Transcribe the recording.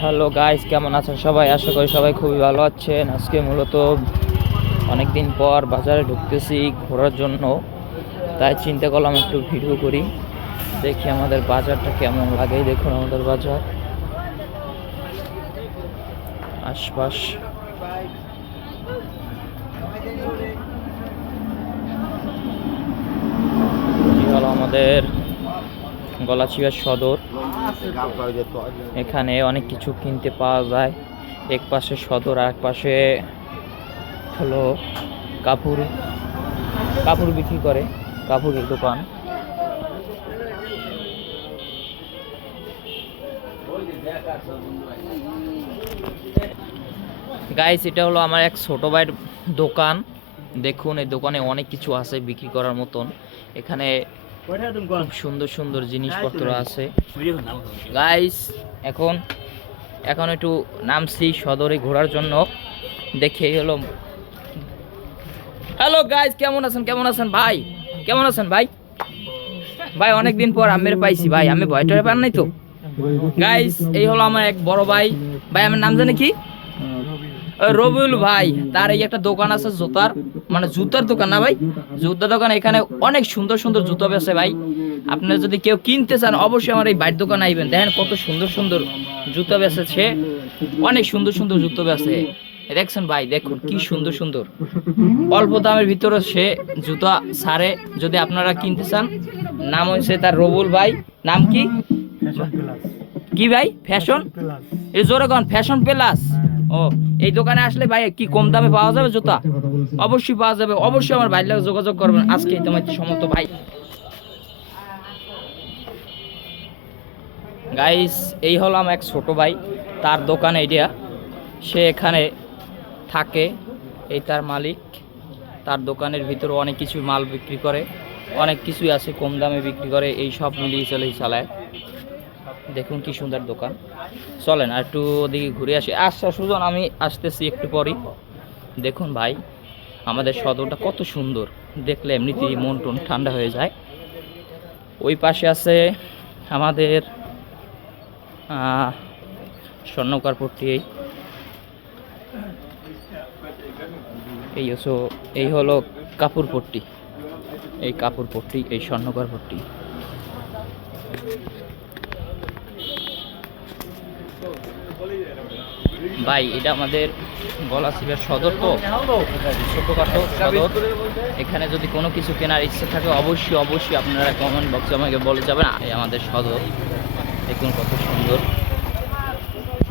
Hello guys, কেমন আছেন সবাই? আশা করি সবাই খুবই ভালো আছেন। আজকে মূলত অনেক দিন পর বাজারে ঢুকতেছি ঘোরার জন্য, তাই চিন্তা করলাম একটু ভিডিও করি, দেখি আমাদের বাজারটা কেমন লাগে। দেখুন আমাদের বাজার আশপাশ। হলো আমাদের গলাচিপা সদর। এখানে অনেক কিছু কিনতে পাওয়া যায়। এক পাশে সদর, আর এক পাশে হলো কাপড় কাপড় বিক্রি করে, কাপড়ের দোকান। গাইস, এটা হলো আমার এক ছোট ভাইয়ের দোকান। দেখুন এই দোকানে অনেক কিছু আছে বিক্রি করার মতন। এখানে খুব সুন্দর সুন্দর জিনিসপত্র আছে। গাইস, এখন একটু নামছি সদরে ঘোরার জন্য। দেখে হলো, হ্যালো গাইস, কেমন আছেন ভাই? কেমন আছেন ভাই? ভাই অনেকদিন পর আমের পাইছি ভাই, আমি ভয়টারে পান নাই তো। গাইস, এই হলো আমার এক বড় ভাই। ভাই আমার নাম জানে কি? রবিউল ভাই। তার এই একটা দোকান আছে জুতার, মানে জুতার দোকান না ভাই, জুতার দোকান। এখানে অনেক সুন্দর সুন্দর জুতো বেচে ভাই। আপনারা যদি কেউ কিনতে চান অবশ্যই আমার এই বাইর দোকানে আইবেন। দেখেন কত সুন্দর সুন্দর জুতো বেচেছে, অনেক সুন্দর সুন্দর জুতো বেচে। দেখছেন ভাই, দেখুন কি সুন্দর সুন্দর অল্প দামের ভিতরে সে জুতা ছাড়ে। যদি আপনারা কিনতে চান, নাম হয়েছে তার রবুল ভাই। নাম কি কি ভাই? ফ্যাশন, এই জোরে কোন ফ্যাশন প্লাস। ও, এই দোকানে আসলে ভাই কি কম দামে পাওয়া যাবে জুতা? অবশ্যই পাওয়া যাবে। অবশ্যই আমার ভাইয়ের লাগে যোগাযোগ করবেন। আজকে তোমার সমস্ত ভাই। গাইস, এই হলো আমার এক ছোট ভাই, তার দোকান এইটা। সে এখানে থাকে, এই তার মালিক। তার দোকানের ভিতরে অনেক কিছু মাল বিক্রি করে, অনেক কিছুই আছে কম দামে বিক্রি করে। এই সব মিলিয়ে চালায়। দেখুন কি সুন্দর দোকান। চলেন আর একটু ওদিকে ঘুরে আসি। আচ্ছা সুজন, আমি আসতেছি একটু পরই। দেখুন ভাই, আমাদের সদরটা কত সুন্দর, দেখলে এমনিতেই মন টন ঠান্ডা হয়ে যায়। ওই পাশে আছে আমাদের স্বর্ণকার পট্টি। এই হলো কাপড় পট্টি, এই কাপড় পট্টি, এই স্বর্ণকার পট্টি। ভাই এটা আমাদের গলাচিপার সদর, তো ছোটোখাটো সদর। এখানে যদি কোনো কিছু কেনার ইচ্ছে থাকে অবশ্যই আপনারা কমেন্ট বক্সে আমাকে বলে যাবেন। আমাদের সদর দেখুন কত সুন্দর।